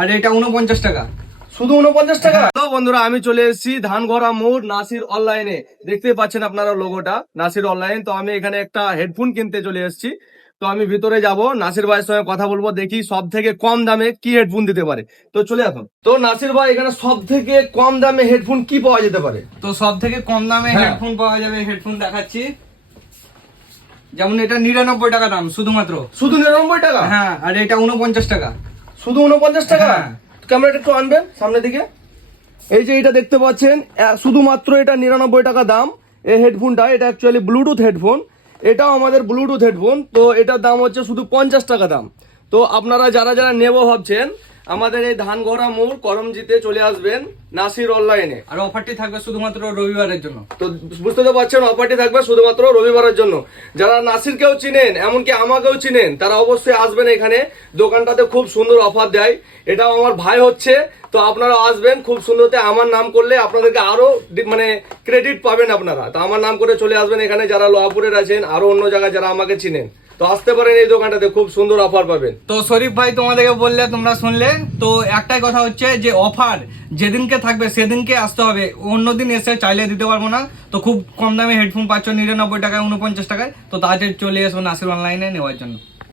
আর এটা 49 টাকা। শুধু 49 টাকা। তো বন্ধুরা আমি চলে এসেছি ধানগড়া মোড় নাসির অনলাইনে। দেখতে পাচ্ছেন আপনারা লোগোটা নাসির অনলাইন। তো আমি এখানে একটা হেডফোন কিনতে চলে এসেছি। তো আমি ভিতরে যাব, নাসির ভাইয়ের সঙ্গে কথা বলবো, দেখি সব থেকে কম দামে কি হেডফোন দিতে পারে। তো চলে আসুন। তো নাসির ভাই, এখানে সব থেকে কম দামে হেডফোন কি পাওয়া যেতে পারে? তো সব থেকে কম দামে হ্যাঁ। হেডফোন পাওয়া যাবে, হেডফোন দেখাচ্ছি। যেমন এটা 99 টাকা দাম শুধুমাত্র। শুধু 99 টাকা? হ্যাঁ, আর এটা 49 টাকা। শুধু 49 টাকা? হ্যাঁ। ক্যামেরাটা একটু আনবেন সামনের দিকে। এই যে এটা দেখতে পাচ্ছেন, শুধুমাত্র এটা 99 টাকা দাম। এই হেডফোনটা, এটা অ্যাকচুয়ালি ব্লুটুথ হেডফোন। এটাও আমাদের ব্লুটুথ হেডফোন। তো এটার দাম হচ্ছে শুধু 50 টাকা দাম। তো আপনারা যারা যারা নেবো ভাবছেন, আমাদের এই ধানগড়া মোড় করমজিতে চলে আসবেন নাসির অনলাইনে। আর অফারটি থাকবে শুধুমাত্র রবিবারের জন্য। তো বুঝতে তো পারছেন, অফারটি থাকবে শুধুমাত্র রবিবারের জন্য। যারা নাসিরকেও চিনেন, এমনকি আমাকেও চিনেন, তারা অবশ্যই আসবেন এখানে। দোকানটাতে খুব সুন্দর অফার দেয়। এটাও আমার ভাই হচ্ছে। তো আপনারা আসবেন খুব সুন্দরতে। আমার নাম করলে আপনাদেরকে আরো মানে ক্রেডিট পাবেন আপনারা। তো আমার নাম করে চলে আসবেন এখানে, যারা লোহাপুরের আছেন, আরো অন্য জায়গায় যারা আমাকে চিনেন। তো আসতে পারেন এই দোকানটাতে, খুব সুন্দর অফার পাবেন। তো শরীফ ভাই তোমাদেরকে বললে তোমরা শুনলে। তো একটাই কথা হচ্ছে যে অফার যেদিনকে থাকবে সেদিনকে আসতে হবে, অন্যদিন এসে চাইলে দিতে পারবো না। তো খুব কম দামে হেডফোন পাচ্ছ 99 টাকায়, 49 টাকায়। তো তাড়াতাড়ি চলে এসো নাসির অনলাইনে নেওয়ার জন্য।